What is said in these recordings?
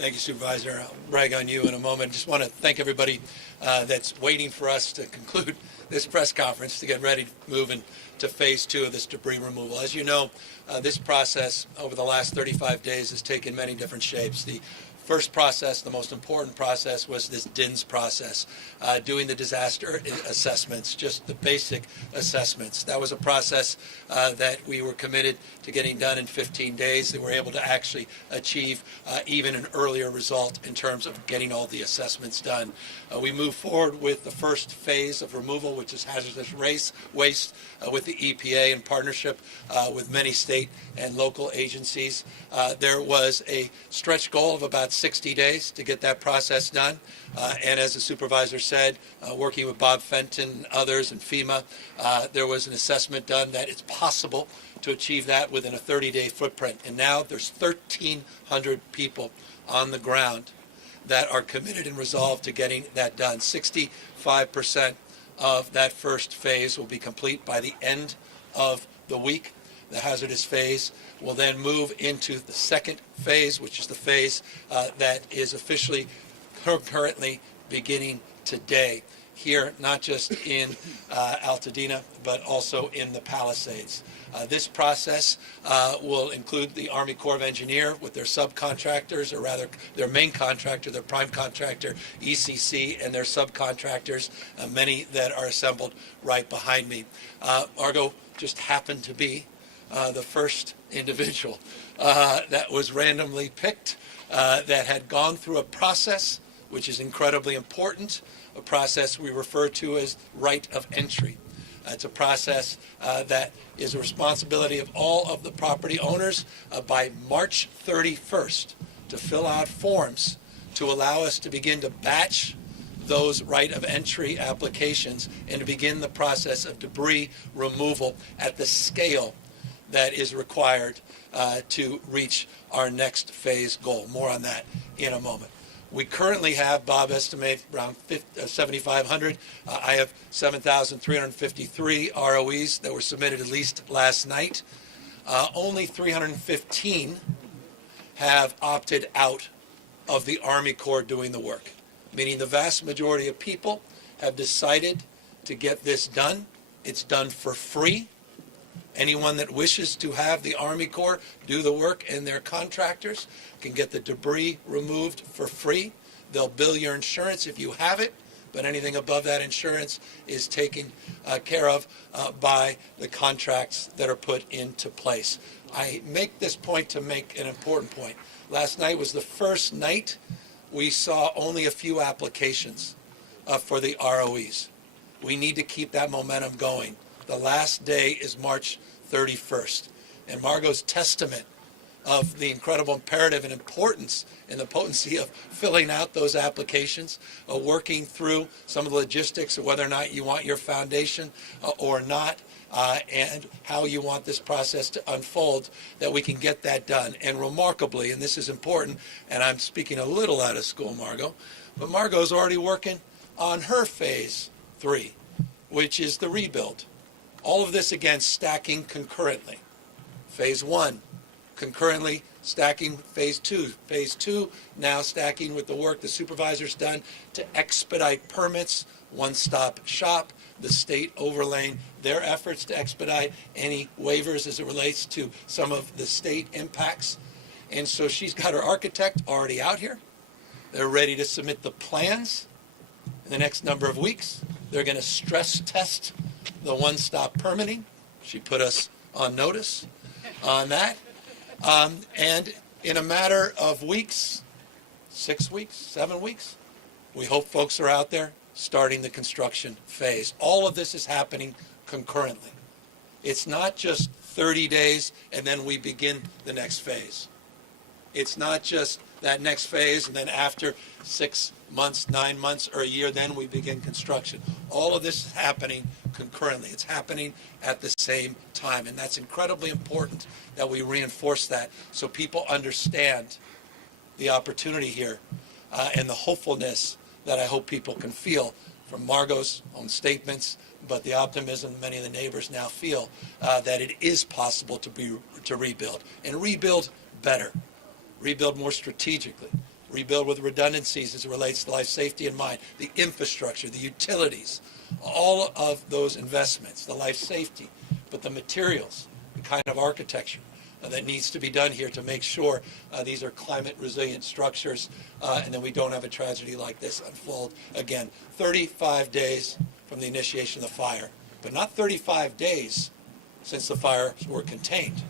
Thank you, Supervisor. I'll brag on you in a moment. Just want to thank everybody that's waiting for us to conclude this press conference to get ready to move into phase 2 of this debris removal. As you know, this process over the last 35 days has taken many different shapes. The first process, the most important process, was this DINS process, doing the disaster assessments, just the basic assessments. That was a process that we were committed to getting done in 15 days. That we're able to actually achieve even an earlier result in terms of getting all the assessments done. We moved forward with the first phase of removal, which is hazardous waste, with the EPA in partnership with many state and local agencies. There was a stretch goal of about 60 days to get that process done. And as the supervisor said, working with Bob Fenton and others and FEMA, there was an assessment done that it's possible to achieve that within a 30-day footprint. And now there's 1,300 people on the ground that are committed and resolved to getting that done. 65% of that first phase will be complete by the end of the week. The hazardous phase will then move into the second phase, which is the phase that is officially currently beginning today here, not just in Altadena, but also in the Palisades. This process will include the Army Corps of Engineers with their subcontractors, or rather their main contractor, their prime contractor, ECC, and their subcontractors, many that are assembled right behind me. Margot just happened to be the first individual that was randomly picked that had gone through a process which is incredibly important, a process we refer to as right of entry. It's a process that is a responsibility of all of the property owners by March 31st to fill out forms to allow us to begin to batch those right of entry applications and to begin the process of debris removal at the scale that is required to reach our next phase goal. More on that in a moment. We currently have, Bob estimates, around 7,500. I have 7,353 ROEs that were submitted at least last night. Only 315 have opted out of the Army Corps doing the work, meaning the vast majority of people have decided to get this done. It's done for free. Anyone that wishes to have the Army Corps do the work and their contractors can get the debris removed for free. They'll bill your insurance if you have it, but anything above that insurance is taken care of by the contracts that are put into place. I make this point to make an important point. Last night was the first night we saw only a few applications for the ROEs. We need to keep that momentum going. The last day is March 31st. And Margot's testament of the incredible imperative and importance and the potency of filling out those applications, working through some of the logistics of whether or not you want your foundation or not, and how you want this process to unfold, that we can get that done. And remarkably, and this is important, and I'm speaking a little out of school, Margot, but Margot's already working on her phase 3, which is the rebuild. All of this, again, stacking concurrently. Phase 1, concurrently stacking phase 2. Phase 2 now stacking with the work the supervisor's done to expedite permits, one-stop shop, the state overlaying their efforts to expedite any waivers as it relates to some of the state impacts. And so she's got her architect already out here. They're ready to submit the plans in the next number of weeks. They're going to stress test the one-stop permitting. She put us on notice on that. And in a matter of weeks, 6 weeks, 7 weeks, we hope folks are out there starting the construction phase. All of this is happening concurrently. It's not just 30 days and then we begin the next phase. It's not just that next phase and then after 6 months, 9 months, or a year, then we begin construction. All of this is happening concurrently. It's happening at the same time, and that's incredibly important that we reinforce that so people understand the opportunity here and the hopefulness that I hope people can feel from Margot's own statements, but the optimism many of the neighbors now feel that it is possible to rebuild, and rebuild better, rebuild more strategically, rebuild with redundancies as it relates to life safety in mind, the infrastructure, the utilities, all of those investments, the life safety, but the materials, the kind of architecture that needs to be done here to make sure these are climate resilient structures and that we don't have a tragedy like this unfold again. 35 days from the initiation of the fire, but not 35 days since the fires were contained,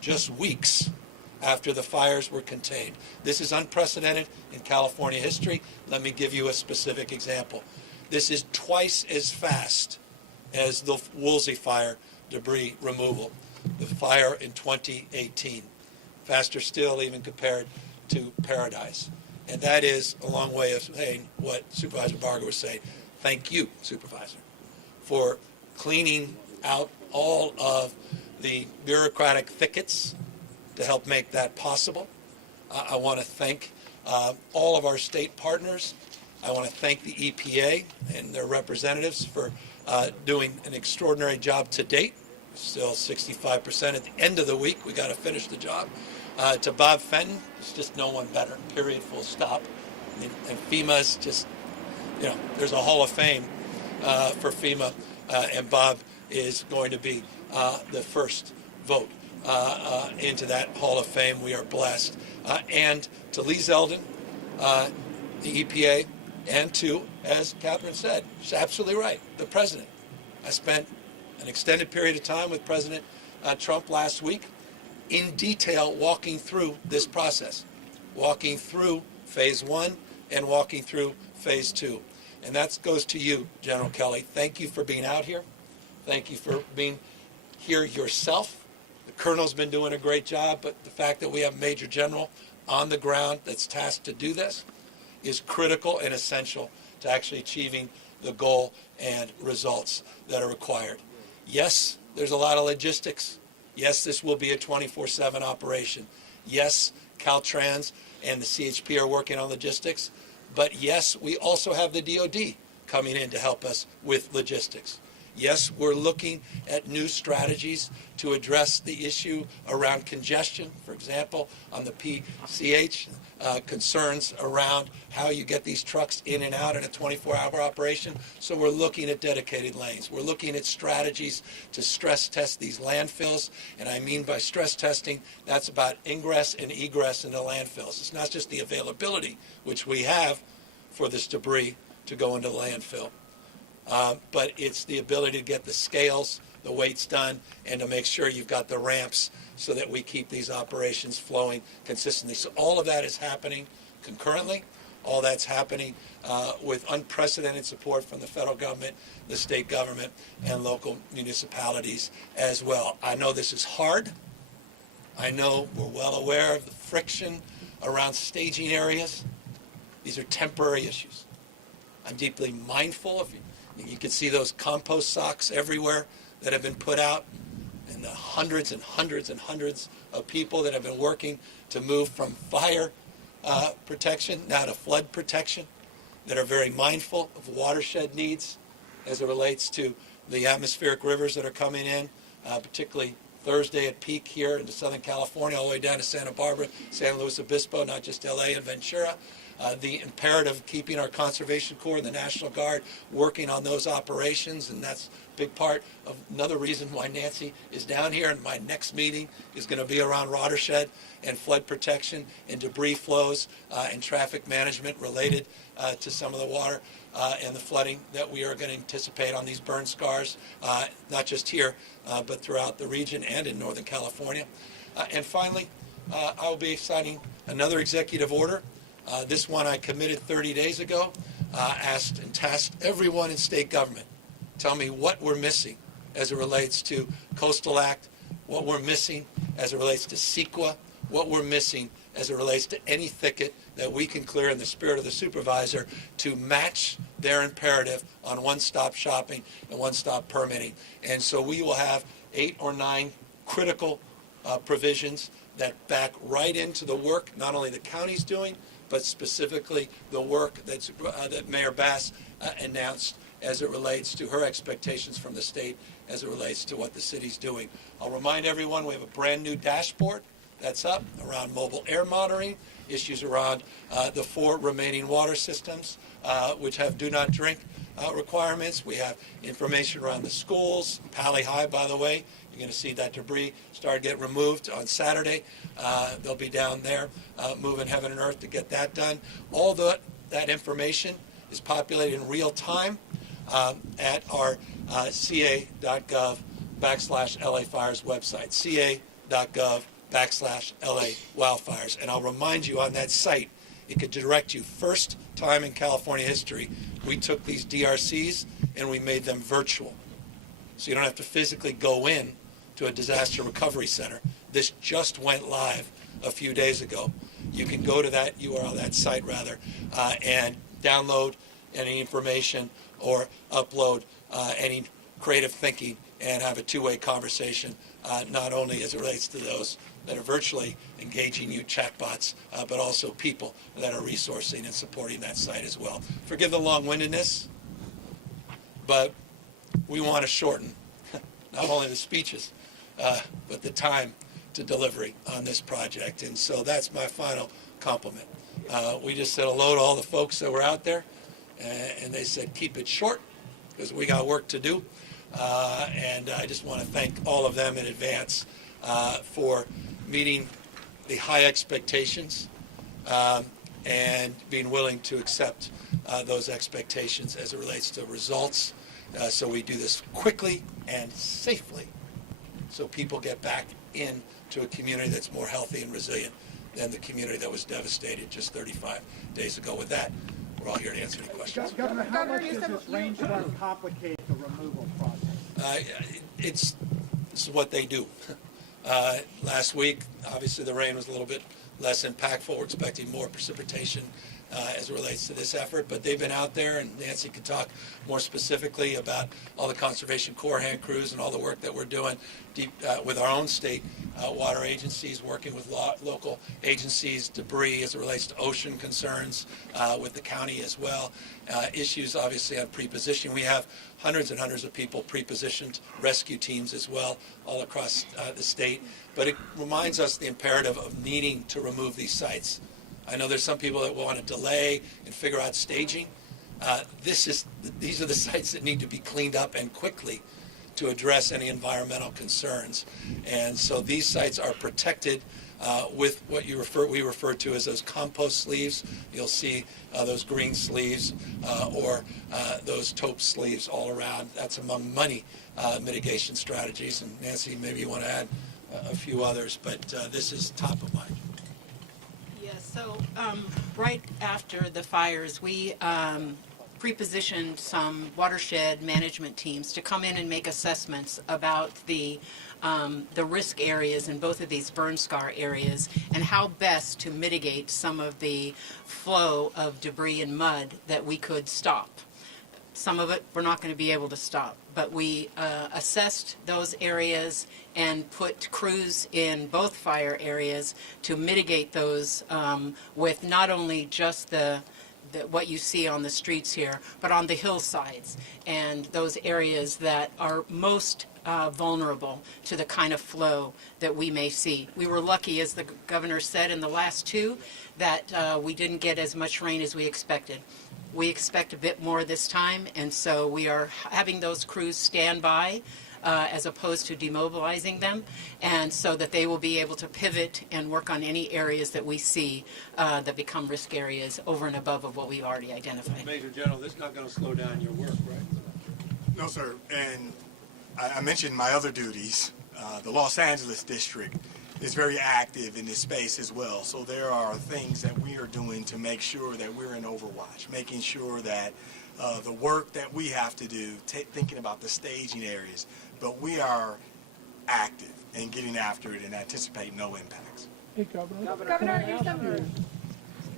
just weeks after the fires were contained. This is unprecedented in California history. Let me give you a specific example. This is twice as fast as the Woolsey fire debris removal, the fire in 2018. Faster still even compared to Paradise. And that is a long way of saying what Supervisor Barger was saying. Thank you, Supervisor, for cleaning out all of the bureaucratic thickets to help make that possible. I want to thank all of our state partners. I want to thank the EPA and their representatives for doing an extraordinary job to date. Still 65% at the end of the week. We got to finish the job. To Bob Fenton, there's just no one better, period, full stop. And FEMA's just, there's a Hall of Fame for FEMA, and Bob is going to be the first vote into that Hall of Fame. We are blessed. And to Lee Zeldin, the EPA, and to, as Catherine said, she's absolutely right, the President. I spent an extended period of time with President Trump last week in detail walking through this process, walking through phase one and walking through phase two. And that goes to you, General Kelly. Thank you for being out here. Thank you for being here yourself. The Colonel's been doing a great job, but the fact that we have a Major General on the ground that's tasked to do this is critical and essential to actually achieving the goal and results that are required. Yes, there's a lot of logistics. Yes, this will be a 24/7 operation. Yes, Caltrans and the CHP are working on logistics. But yes, we also have the DOD coming in to help us with logistics. Yes, we're looking at new strategies to address the issue around congestion. For example, on the PCH, concerns around how you get these trucks in and out in a 24-hour operation. So we're looking at dedicated lanes. We're looking at strategies to stress test these landfills. And I mean by stress testing, that's about ingress and egress into landfills. It's not just the availability, which we have for this debris to go into landfill. But it's the ability to get the scales, the weights done, and to make sure you've got the ramps so that we keep these operations flowing consistently. So all of that is happening concurrently. All that's happening with unprecedented support from the federal government, the state government, and local municipalities as well. I know this is hard. I know we're well aware of the friction around staging areas. These are temporary issues. I'm deeply mindful of you. You can see those compost socks everywhere that have been put out, and the hundreds and hundreds and hundreds of people that have been working to move from fire protection now to flood protection, that are very mindful of watershed needs as it relates to the atmospheric rivers that are coming in, particularly Thursday at peak here into Southern California, all the way down to Santa Barbara, San Luis Obispo, not just LA and Ventura. The imperative of keeping our Conservation Corps and the National Guard working on those operations, and that's a big part of another reason why Nancy is down here, and my next meeting is going to be around watershed and flood protection and debris flows and traffic management related to some of the water and the flooding that we are going to anticipate on these burn scars, not just here, but throughout the region and in Northern California. And finally, I will be signing another executive order. This one I committed 30 days ago, asked and tasked everyone in state government, tell me what we're missing as it relates to Coastal Act, what we're missing as it relates to CEQA, what we're missing as it relates to any thicket that we can clear in the spirit of the supervisor to match their imperative on one-stop shopping and one-stop permitting. And so we will have 8 or 9 critical provisions that back right into the work not only the county's doing, but specifically the work that Mayor Bass announced as it relates to her expectations from the state as it relates to what the city's doing. I'll remind everyone we have a brand new dashboard that's up, around mobile air monitoring, issues around the 4 remaining water systems, which have do not drink requirements. We have information around the schools. Pally High, by the way, you're going to see that debris start to get removed on Saturday. They'll be down there moving heaven and earth to get that done. All that information is populated in real time at our ca.gov/LA Fires website, ca.gov/LA Wildfires. And I'll remind you, on that site, it could direct you. First time in California history, we took these DRCs and we made them virtual. So you don't have to physically go in to a disaster recovery center. This just went live a few days ago. You can go to that URL, that site rather, and download any information or upload any creative thinking and have a two-way conversation, not only as it relates to those that are virtually engaging you, chatbots, but also people that are resourcing and supporting that site as well. Forgive the long-windedness, but we want to shorten not only the speeches, but the time to delivery on this project. And so that's my final compliment. We just said hello to all the folks that were out there, and they said keep it short because we got work to do. And I just want to thank all of them in advance for meeting the high expectations and being willing to accept those expectations as it relates to results. So we do this quickly and safely so people get back into a community that's more healthy and resilient than the community that was devastated just 35 days ago. With that, we're all here to answer any questions. Governor, how much does this rainfall complicate the removal process? This is what they do. Last week, obviously, the rain was a little bit less impactful. We're expecting more precipitation as it relates to this effort, but they've been out there, and Nancy can talk more specifically about all the Conservation Corps hand crews and all the work that we're doing with our own state water agencies, working with local agencies, debris as it relates to ocean concerns, with the county as well. Issues, obviously, on pre-positioning. We have hundreds and hundreds of people pre-positioned, rescue teams as well, all across the state. But it reminds us the imperative of needing to remove these sites. I know there's some people that want to delay and figure out staging. These are the sites that need to be cleaned up and quickly to address any environmental concerns. And so these sites are protected with what we refer to as those compost sleeves. You'll see those green sleeves or those taupe sleeves all around. That's among many mitigation strategies. And Nancy, maybe you want to add a few others, but this is top of mind. So right after the fires, we pre-positioned some watershed management teams to come in and make assessments about the risk areas in both of these burn scar areas and how best to mitigate some of the flow of debris and mud that we could stop. Some of it we're not going to be able to stop, but we assessed those areas and put crews in both fire areas to mitigate those with not only just what you see on the streets here, but on the hillsides and those areas that are most vulnerable to the kind of flow that we may see. We were lucky, as the governor said, in the last two that we didn't get as much rain as we expected. We expect a bit more this time, and so we are having those crews stand by as opposed to demobilizing them, and so that they will be able to pivot and work on any areas that we see that become risk areas over and above of what we've already identified. Major General, this is not going to slow down your work, right? No, sir. And I mentioned my other duties. The Los Angeles district is very active in this space as well. So there are things that we are doing to make sure that we're in overwatch, making sure that the work that we have to do, thinking about the staging areas, but we are active and getting after it and anticipate no impacts. Hey, Governor Newsom.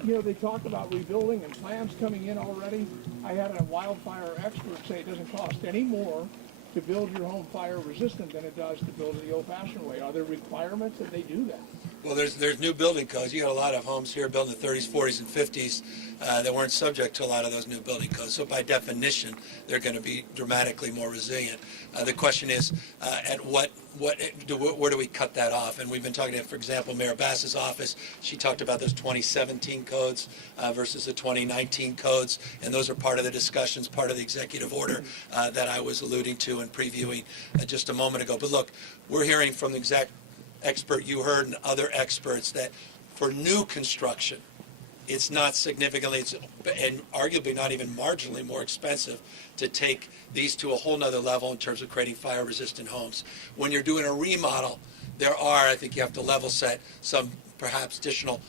You know, they talk about rebuilding and plans coming in already. I had a wildfire expert say it doesn't cost any more to build your home fire resistant than it does to build it the old-fashioned way. Are there requirements that they do that? Well, there's new building codes. You got a lot of homes here built in the 30s, 40s, and 50s that weren't subject to a lot of those new building codes. So by definition, they're going to be dramatically more resilient. The question is, at what where do we cut that off? And we've been talking to, for example, Mayor Bass's office. She talked about those 2017 codes versus the 2019 codes, and those are part of the discussions, part of the executive order that I was alluding to and previewing just a moment ago. But look, we're hearing from the exact expert you heard and other experts that for new construction, it's not significantly, and arguably not even marginally more expensive to take these to a whole nother level in terms of creating fire-resistant homes. When you're doing a remodel, there are, I think you have to level set some perhaps additional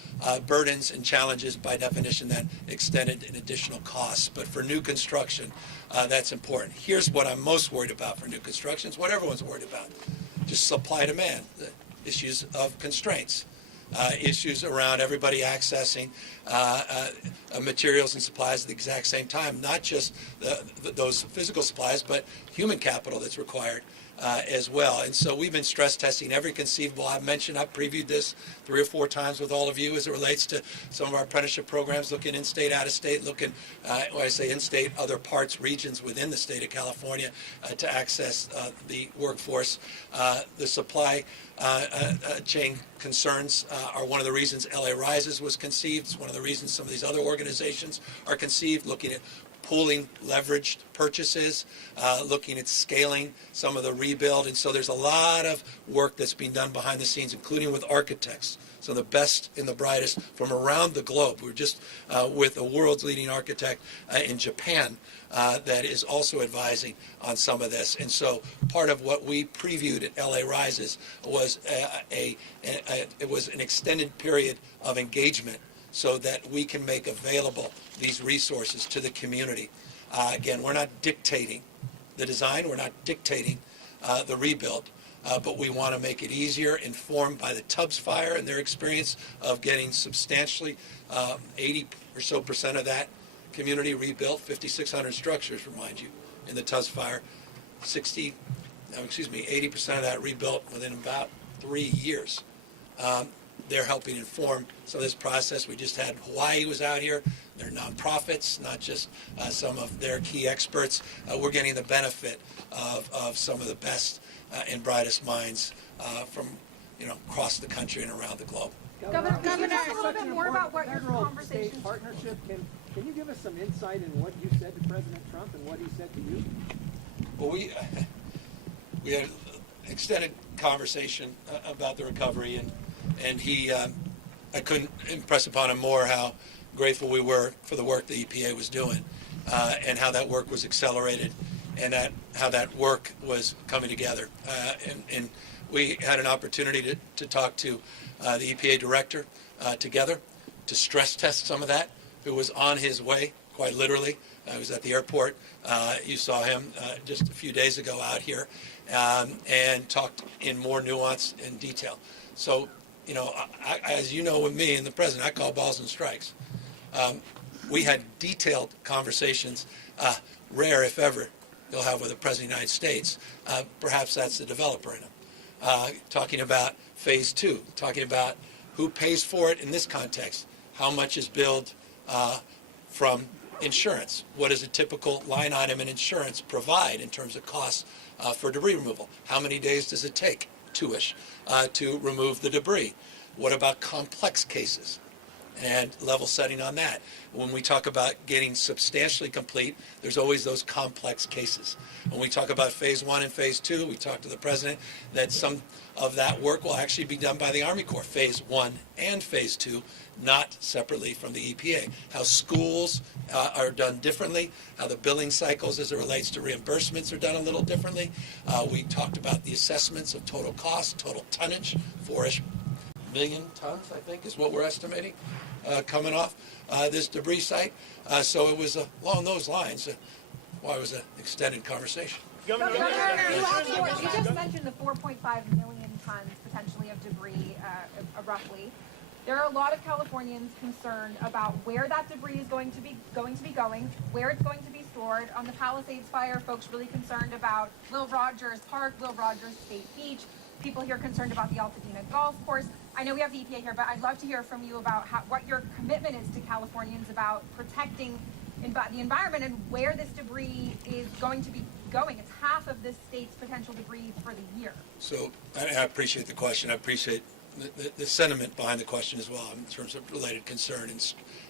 burdens and challenges by definition that extended in additional costs. But for new construction, that's important. Here's what I'm most worried about for new construction. It's what everyone's worried about. Just supply-demand, the issues of constraints. Issues around everybody accessing materials and supplies at the exact same time, not just those physical supplies, but human capital that's required as well. And so we've been stress testing every conceivable. I've previewed this 3 or 4 times with all of you as it relates to some of our apprenticeship programs, looking in-state, out-of-state, looking, when I say in-state, other parts, regions within the state of California to access the workforce. The supply chain concerns are one of the reasons LA Rises was conceived. It's one of the reasons some of these other organizations are conceived, looking at pooling leveraged purchases, looking at scaling some of the rebuild. And so there's a lot of work that's being done behind the scenes, including with architects. So the best and the brightest from around the globe. We're just with a world's leading architect in Japan that is also advising on some of this. And so part of what we previewed at LA Rises was it was an extended period of engagement so that we can make available these resources to the community. Again, we're not dictating the design, we're not dictating the rebuild, but we want to make it easier, informed by the Tubbs Fire and their experience of getting substantially 80% or so of that community rebuilt, 5,600 structures, remind you, in the Tubbs Fire, 80% of that rebuilt within about 3 years. They're helping inform some of this process. We just had Hawaii was out here. They're nonprofits, not just some of their key experts. We're getting the benefit of some of the best and brightest minds from across the country and around the globe. Governor, can you talk a little bit more about what your conversations? State partnership. Can you give us some insight in what you said to President Trump and what he said to you? Well, we had an extended conversation about the recovery, and he, I couldn't impress upon him more how grateful we were for the work the EPA was doing, and how that work was accelerated, and how that work was coming together. And we had an opportunity to talk to the EPA director together to stress test some of that, who was on his way, quite literally. I was at the airport. You saw him just a few days ago out here, and talked in more nuance and detail. So, as you know, with me and the president, I call balls and strikes. We had detailed conversations, rare if ever you'll have with the president of the United States. Perhaps that's the developer in him. Talking about phase 2, talking about who pays for it in this context, how much is billed from insurance, what does a typical line item in insurance provide in terms of costs for debris removal, how many days does it take, 2-ish, to remove the debris, what about complex cases, and level setting on that. When we talk about getting substantially complete, there's always those complex cases. When we talk about phase 1 and phase 2, we talked to the president that some of that work will actually be done by the Army Corps, phase 1 and phase 2, not separately from the EPA. How schools are done differently, how the billing cycles as it relates to reimbursements are done a little differently. We talked about the assessments of total cost, total tonnage, 4-ish million tons, I think, is what we're estimating coming off this debris site. So it was along those lines. Why it was an extended conversation. Governor, you just mentioned the 4.5 million tons potentially of debris, roughly. There are a lot of Californians concerned about where that debris is going to be going, where it's going to be stored. On the Palisades fire, folks really concerned about Will Rogers Park, Will Rogers State Beach. People here concerned about the Altadena Golf Course. I know we have the EPA here, but I'd love to hear from you about what your commitment is to Californians about protecting the environment and where this debris is going to be going. It's half of this state's potential debris for the year. So I appreciate the question. I appreciate the sentiment behind the question as well in terms of related concern,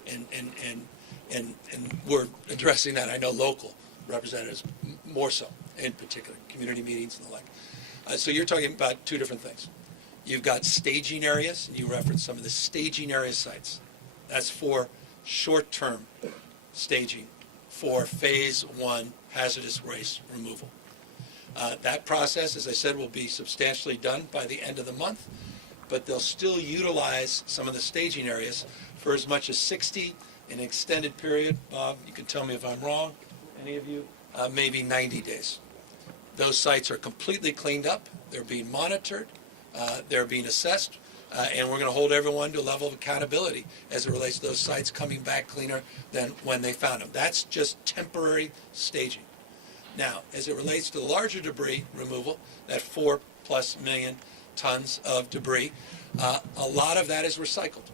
and we're addressing that. I know local representatives more so, in particular, community meetings and the like. So you're talking about two different things. You've got staging areas, and you referenced some of the staging area sites. That's for short-term staging for phase 1 hazardous waste removal. That process, as I said, will be substantially done by the end of the month, but they'll still utilize some of the staging areas for as much as 60 in an extended period. Bob, you can tell me if I'm wrong, any of you, maybe 90 days. Those sites are completely cleaned up. They're being monitored. They're being assessed. And we're going to hold everyone to a level of accountability as it relates to those sites coming back cleaner than when they found them. That's just temporary staging. Now, as it relates to the larger debris removal, that 4+ million tons of debris, a lot of that is recycled.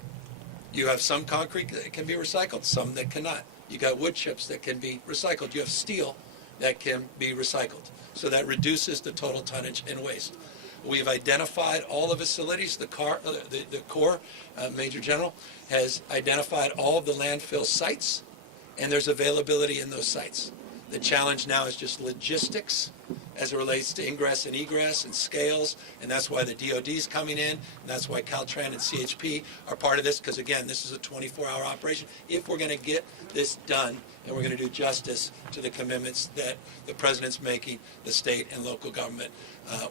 You have some concrete that can be recycled, some that cannot. You got wood chips that can be recycled. You have steel that can be recycled. So that reduces the total tonnage and waste. We have identified all the facilities. The Corps, Major General, has identified all of the landfill sites, and there's availability in those sites. The challenge now is just logistics as it relates to ingress and egress and scales, and that's why the DOD is coming in, and that's why Caltrans and CHP are part of this, because again, this is a 24-hour operation. If we're going to get this done, and we're going to do justice to the commitments that the President's making, the state and local government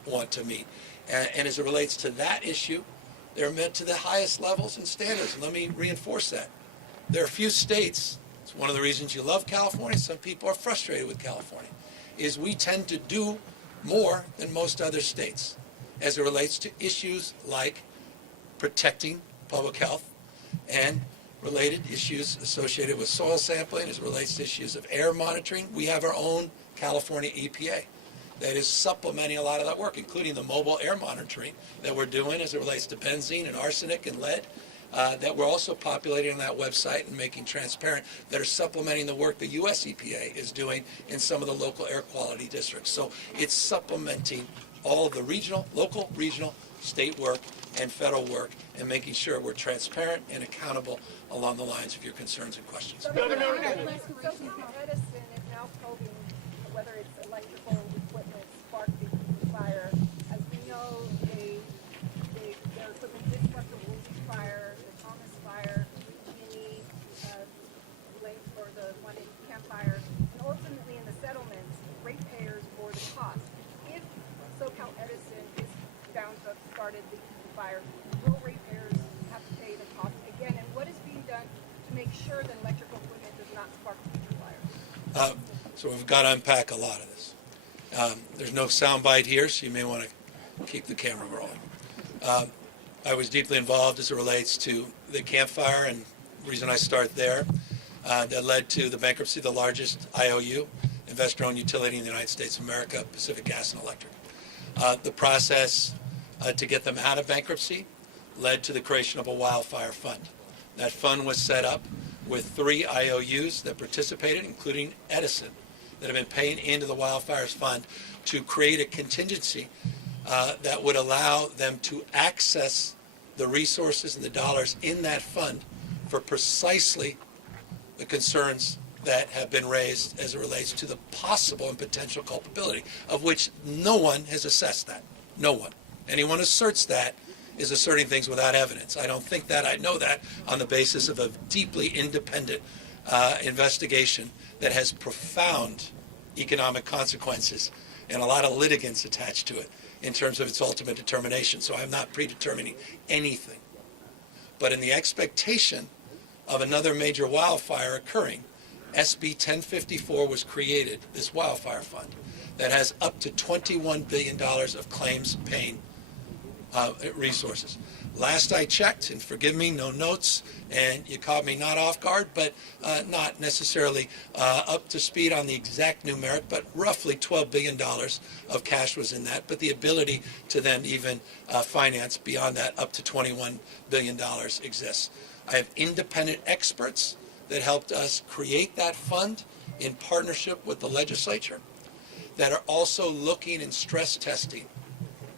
want to meet. And as it relates to that issue, they're met to the highest levels and standards. And let me reinforce that. There are few states, it's one of the reasons you love California, some people are frustrated with California, is we tend to do more than most other states as it relates to issues like protecting public health and related issues associated with soil sampling as it relates to issues of air monitoring. We have our own California EPA that is supplementing a lot of that work, including the mobile air monitoring that we're doing as it relates to benzene and arsenic and lead, that we're also populating on that website and making transparent, that are supplementing the work the U.S. EPA is doing in some of the local air quality districts. So it's supplementing all of the regional, local, regional, state work and federal work, and making sure we're transparent and accountable along the lines of your concerns and questions. Governor Edison is now probing whether it's electrical equipment sparked the fire. As we know, their equipment did spark the Woolsey fire, the Thomas fire, Ginny, blamed for the one in Camp Fire, and ultimately in the settlement, ratepayers bore the cost. If SoCal Edison is found to have started the fire, will ratepayers have to pay the cost again? And what is being done to make sure that electrical equipment does not spark future fires? So we've got to unpack a lot of this. There's no soundbite here, so you may want to keep the camera rolling. I was deeply involved as it relates to the Camp Fire, and the reason I start there, that led to the bankruptcy of the largest IOU, investor-owned utility in the United States of America, Pacific Gas and Electric. The process to get them out of bankruptcy led to the creation of a wildfire fund. That fund was set up with 3 IOUs that participated, including Edison, that have been paying into the wildfires fund to create a contingency that would allow them to access the resources and the dollars in that fund for precisely the concerns that have been raised as it relates to the possible and potential culpability, of which no one has assessed that. No one. Anyone who asserts that is asserting things without evidence. I don't think that. I know that on the basis of a deeply independent investigation that has profound economic consequences and a lot of litigants attached to it in terms of its ultimate determination. So I'm not predetermining anything. But in the expectation of another major wildfire occurring, SB 1054 was created, this wildfire fund, that has up to $21 billion of claims paying resources. Last I checked, and forgive me, no notes, and you caught me not off guard, but not necessarily up to speed on the exact numeric, but roughly $12 billion of cash was in that, but the ability to then even finance beyond that up to $21 billion exists. I have independent experts that helped us create that fund in partnership with the legislature that are also looking and stress testing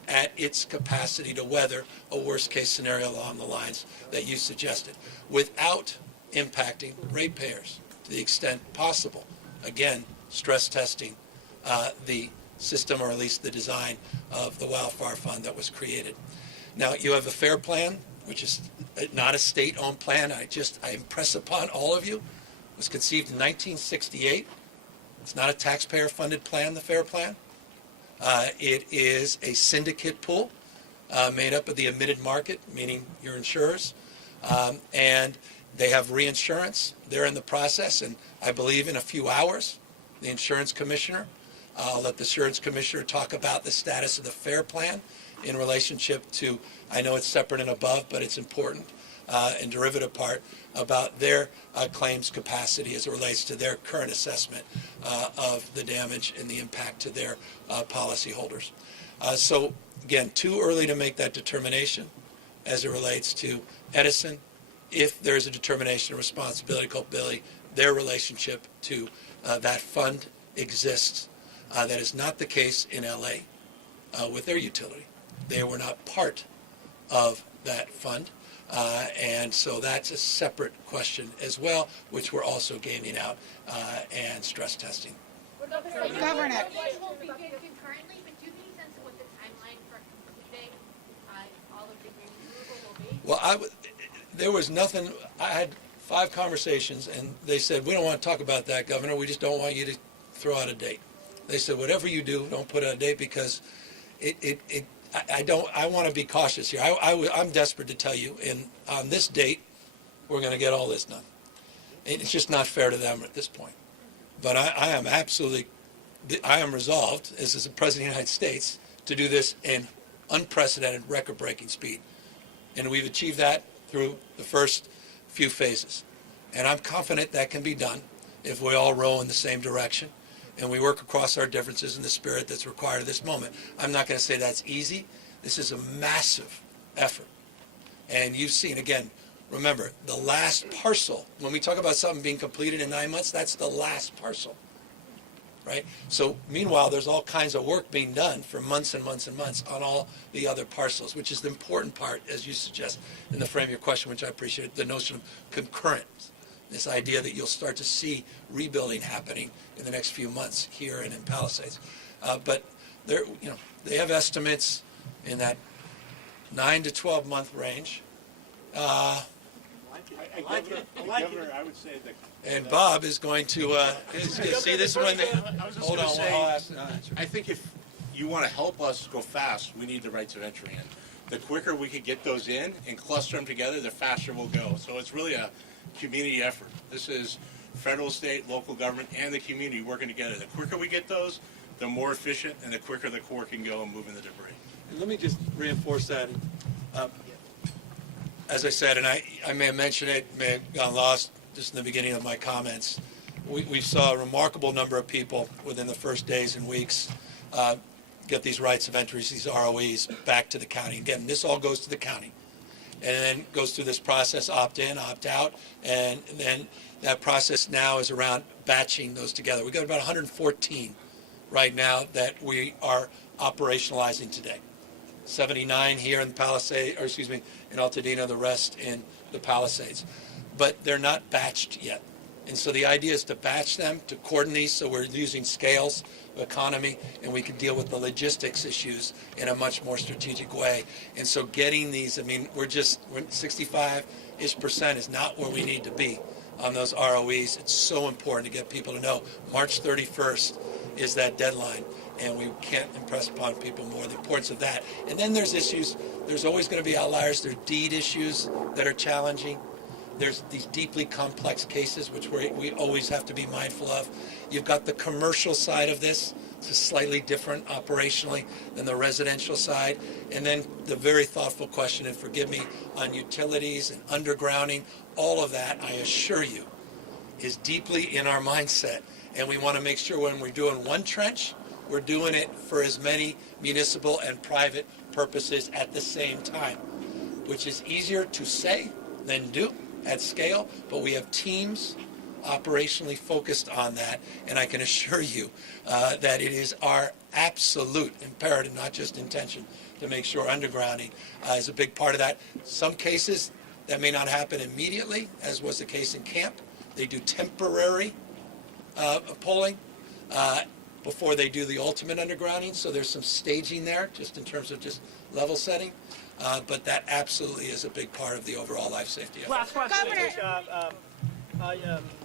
at its capacity to weather a worst-case scenario along the lines that you suggested, without impacting ratepayers to the extent possible. Again, stress testing the system, or at least the design of the Wildfire Fund that was created. Now, you have a FAIR plan, which is not a state-owned plan. I impress upon all of you, it was conceived in 1968. It's not a taxpayer-funded plan, the FAIR plan. It is a syndicate pool made up of the admitted market, meaning your insurers, and they have reinsurance. They're in the process, and I believe in a few hours, the insurance commissioner, I'll let the insurance commissioner talk about the status of the FAIR plan in relationship to, I know it's separate and above, but it's important, and derivative part about their claims capacity as it relates to their current assessment of the damage and the impact to their policyholders. So again, too early to make that determination as it relates to Edison. If there's a determination of responsibility, culpability, their relationship to that fund exists. That is not the case in LA with their utility. They were not part of that fund. And so that's a separate question as well, which we're also gaming out and stress testing. Governor, it won't begin concurrently, but do you have any sense of what the timeline for completing all of the removal will be? Well, there was nothing. I had 5 conversations, and they said, we don't want to talk about that, Governor. We just don't want you to throw out a date. They said, whatever you do, don't put out a date, because I want to be cautious here. I'm desperate to tell you, on this date, we're going to get all this done. It's just not fair to them at this point. But I am resolved, as the President of the United States, to do this in unprecedented, record-breaking speed. And we've achieved that through the first few phases. And I'm confident that can be done if we all row in the same direction and we work across our differences in the spirit that's required at this moment. I'm not going to say that's easy. This is a massive effort. And you've seen, again, remember, the last parcel, when we talk about something being completed in 9 months, that's the last parcel, right? So meanwhile, there's all kinds of work being done for months and months and months on all the other parcels, which is the important part, as you suggest in the frame of your question, which I appreciate, the notion of concurrent. This idea that you'll start to see rebuilding happening in the next few months here and in Palisades. But they have estimates in that 9 to 12 month range. Governor, I would say that. And Bob is going to see this one. Hold on, I'll ask. I think if you want to help us go fast, we need the rights of entry in. The quicker we could get those in and cluster them together, the faster we'll go. So it's really a community effort. This is federal, state, local government, and the community working together. The quicker we get those, the more efficient, and the quicker the Corps can go and move in the debris. And let me just reinforce that. As I said, and I may have mentioned it, may have gone lost just in the beginning of my comments, we saw a remarkable number of people within the first days and weeks get these rights of entry, these ROEs, back to the county. Again, this all goes to the county. And then goes through this process, opt-in, opt-out, and then that process now is around batching those together. We've got about 114 right now that we are operationalizing today. 79 here in Palisades, or excuse me, in Altadena, the rest in the Palisades. But they're not batched yet. And so the idea is to batch them, to coordinate these, so we're using scales of economy, and we can deal with the logistics issues in a much more strategic way. And so getting these, I mean, we're 65-ish% is not where we need to be on those ROEs. It's so important to get people to know March 31st is that deadline, and we can't impress upon people more the importance of that. And then there's issues. There's always going to be outliers. There are deed issues that are challenging. There's these deeply complex cases, which we always have to be mindful of. You've got the commercial side of this. It's slightly different operationally than the residential side. And then the very thoughtful question, and forgive me, on utilities and undergrounding, all of that, I assure you, is deeply in our mindset. And we want to make sure when we're doing one trench, we're doing it for as many municipal and private purposes at the same time, which is easier to say than do at scale, but we have teams operationally focused on that, and I can assure you that it is our absolute imperative, not just intention, to make sure undergrounding is a big part of that. Some cases that may not happen immediately, as was the case in camp. They do temporary pulling before they do the ultimate undergrounding, so there's some staging there, just in terms of just level setting. But that absolutely is a big part of the overall life safety effort. Last question.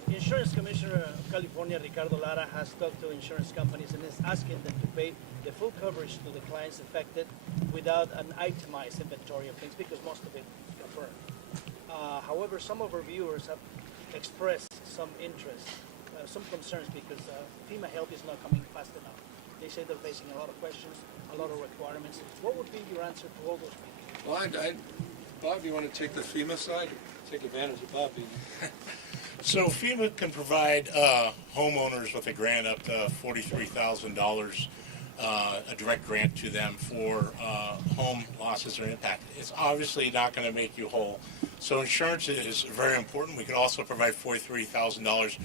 Insurance Commissioner of California, Ricardo Lara, has talked to insurance companies and is asking them to pay the full coverage to the clients affected without an itemized inventory of things, because most of it got burned. However, some of our viewers have expressed some interest, some concerns, because FEMA help is not coming fast enough. They say they're facing a lot of questions, a lot of requirements. What would be your answer to all those people? Well, Bob, you want to take the FEMA side? Take advantage of Bob being here. So FEMA can provide homeowners with a grant up to $43,000, a direct grant to them for home losses or impact. It's obviously not going to make you whole. So insurance is very important. We could also provide $43,000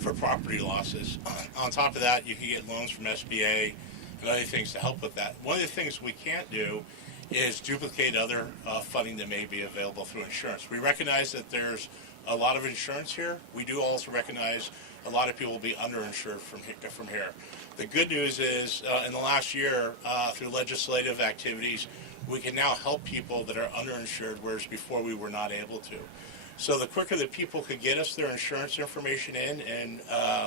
for property losses. On top of that, you can get loans from SBA and other things to help with that. One of the things we can't do is duplicate other funding that may be available through insurance. We recognize that there's a lot of insurance here. We do also recognize a lot of people will be underinsured from here. The good news is in the last year, through legislative activities, we can now help people that are underinsured, whereas before we were not able to. So the quicker that people could get us their insurance information in and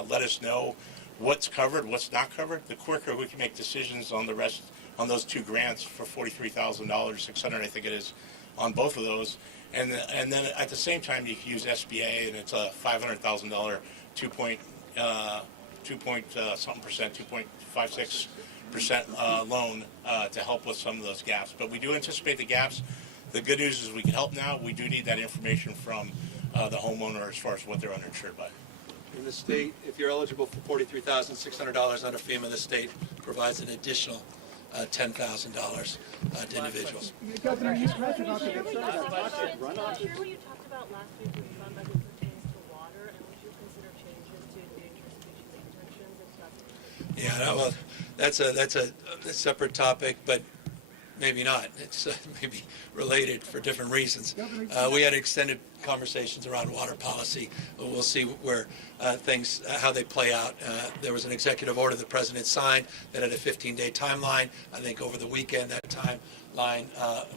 let us know what's covered, what's not covered, the quicker we can make decisions on the rest, on those two grants for $43,000, $600, I think it is, on both of those. And then at the same time, you can use SBA, and it's a $500,000 2.56% loan to help with some of those gaps. But we do anticipate the gaps. The good news is we can help now. We do need that information from the homeowner as far as what they're underinsured by. In the state, if you're eligible for $43,600 under FEMA, the state provides an additional $10,000 to individuals. Governor, you talked about the concern about budget runoff. Sure, what you talked about last week was fund as it pertains to water, and would you consider changes to dangerous species exemptions if that's? Yeah, well, that's a separate topic, but maybe not. It's maybe related for different reasons. We had extended conversations around water policy. We'll see where things, how they play out. There was an executive order the president signed that had a 15-day timeline. I think over the weekend that timeline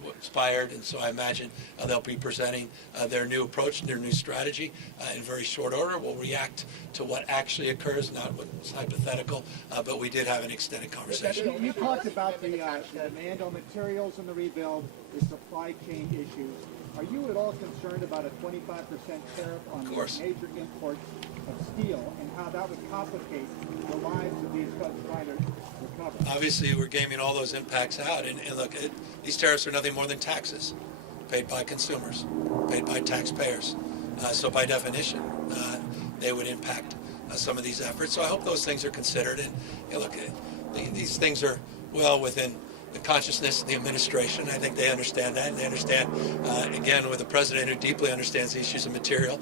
expired, and so I imagine they'll be presenting their new approach and their new strategy in very short order. We'll react to what actually occurs, not what's hypothetical, but we did have an extended conversation. You talked about the demand on materials in the rebuild, the supply chain issues. Are you at all concerned about a 25% tariff on major imports of steel and how that would complicate the lives of these folks trying to recover? Obviously, we're gaming all those impacts out. And look, these tariffs are nothing more than taxes paid by consumers, paid by taxpayers. So by definition, they would impact some of these efforts. So I hope those things are considered. And look, these things are well within the consciousness of the administration. I think they understand that, and they understand, again, with a president who deeply understands the issues of material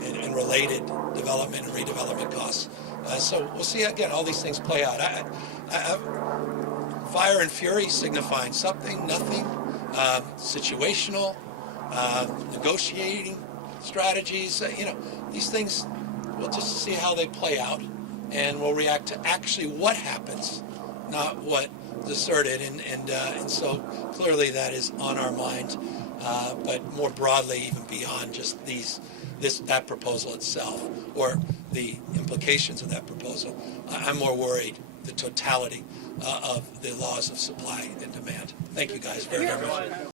and related development and redevelopment costs. So we'll see, again, all these things play out. Fire and fury signifying something, nothing, situational, negotiating strategies. These things, we'll just see how they play out, and we'll react to actually what happens, not what is asserted, and so clearly that is on our mind, but more broadly, even beyond just that proposal itself or the implications of that proposal. I'm more worried the totality of the laws of supply and demand. Thank you guys very, very much.